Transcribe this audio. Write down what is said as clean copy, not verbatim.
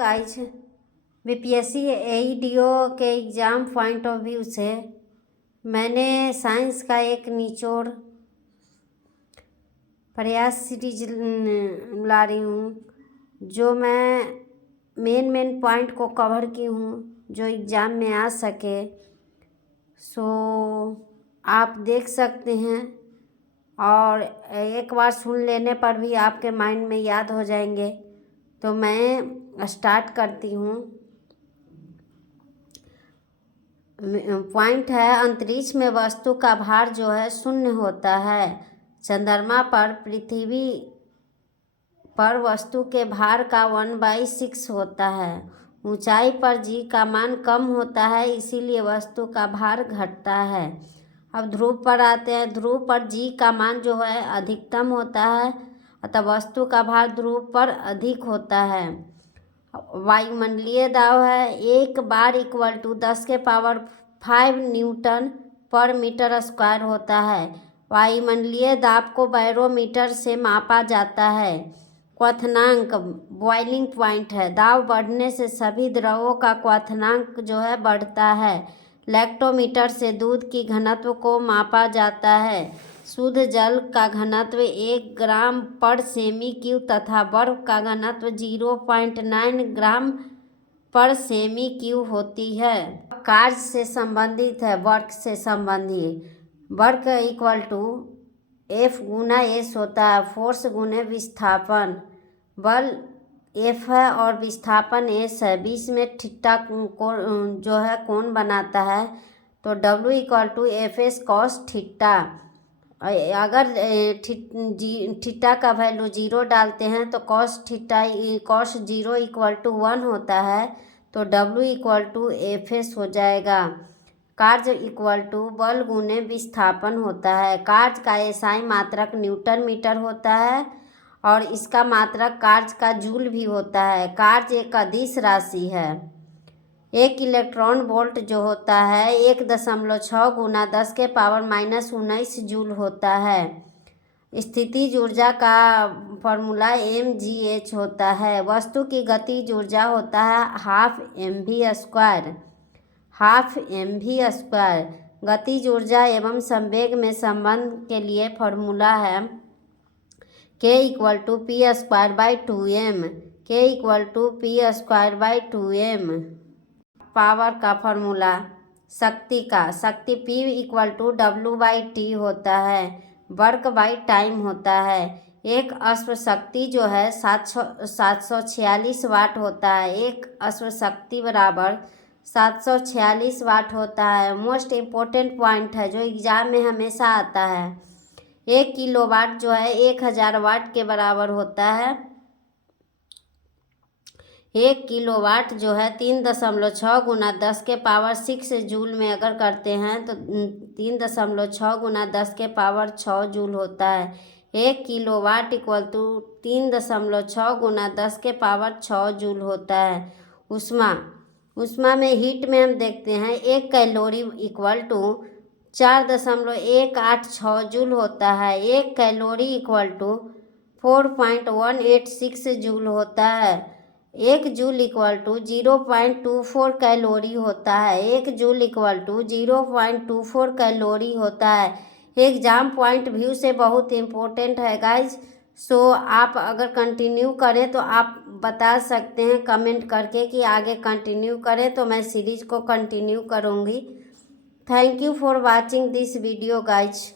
Guys BPSC एईडीओ के exam point of view से मैंने साइंस का एक निचोड़ प्रयास सीरीज ला रही हूँ, जो मैं मेन पॉइंट को कवर की हूँ जो एग्ज़ाम में आ सके। सो आप देख सकते हैं और एक बार सुन लेने पर भी आपके माइंड में याद हो जाएंगे। तो मैं स्टार्ट करती हूँ। पॉइंट है, अंतरिक्ष में वस्तु का भार जो है शून्य होता है। चंद्रमा पर पृथ्वी पर वस्तु के भार का 1/6 होता है। ऊंचाई पर जी का मान कम होता है, इसीलिए वस्तु का भार घटता है। अब ध्रुव पर आते हैं। ध्रुव पर जी का मान जो है अधिकतम होता है, अतः वस्तु का भार ध्रुव पर अधिक होता है। वायुमंडलीय दाब है 1 बार इक्वल टू 10⁵ न्यूटन पर मीटर स्क्वायर होता है। वायुमंडलीय दाब को बैरोमीटर से मापा जाता है। क्वथनांक बॉइलिंग पॉइंट है। दाब बढ़ने से सभी द्रवों का क्वथनांक जो है बढ़ता है। लैक्टोमीटर से दूध की घनत्व को मापा जाता है। शुद्ध जल का घनत्व 1 ग्राम पर सेमी क्यूब तथा बर्फ का घनत्व 0.9 ग्राम पर सेमी क्यूब होती है। कार्य से संबंधित है, वर्क से संबंधित। वर्क इक्वल टू F गुना S होता है, फोर्स गुने विस्थापन। बल F है और विस्थापन S है। बीच में थीटा जो है कोण बनाता है, तो W equal to FS cos theta. अगर थीटा का वैल्यू 0 डालते हैं तो cos 0 इक्वल टू 1 होता है, तो W इक्वल टू FS हो जाएगा। कार्य इक्वल टू बल गुने विस्थापन होता है। कार्य का एसआई मात्रक न्यूटन मीटर होता है और इसका मात्रक कार्य का जूल भी होता है। कार्य एक अदिश राशि है। 1 इलेक्ट्रॉन वोल्ट जो होता है 1.6 गुना 10⁻⁻19 जूल होता है। स्थितिज ऊर्जा का फॉर्मूला mgh होता है। वस्तु की गतिज ऊर्जा होता है ½ mv²। गतिज ऊर्जा एवं संवेग में संबंध के लिए फॉर्मूला है k equal to p²/2m। k equal to p²/2m। Power का फॉर्मूला शक्ति p इक्वल टू w/t होता है। वर्क बाई टाइम होता है। एक अश्व शक्ति जो है 746 वाट होता है। एक अश्व शक्ति बराबर 746 वाट होता है। मोस्ट इम्पोर्टेंट पॉइंट है जो एग्जाम में हमेशा आता है। 1 किलोवाट जो है 1000 वाट के बराबर होता है। 1 किलोवाट जो है 3.6 गुना 10⁻6 जूल में अगर करते हैं तो 3.6 गुना 10⁻6 जूल होता है। 1 किलोवाट इक्वल टू 3.6 गुना 10⁻6 जूल होता है। उष्मा में हीट में हम देखते हैं 1 कैलोरी इक्वल टू 4.186 जूल होता है। 1 कैलोरी इक्वल टू 4.186 जूल होता है। 1 जूल इक्वल टू 0.24 कैलोरी होता है। 1 जूल इक्वल टू 0.24 कैलोरी होता है। एग्जाम पॉइंट व्यू से बहुत इम्पोर्टेंट है गाइज। सो आप अगर कंटिन्यू करें तो आप बता सकते हैं कमेंट करके कि आगे कंटिन्यू करें, तो मैं सीरीज को कंटिन्यू करूँगी। Thank you for watching this video guys.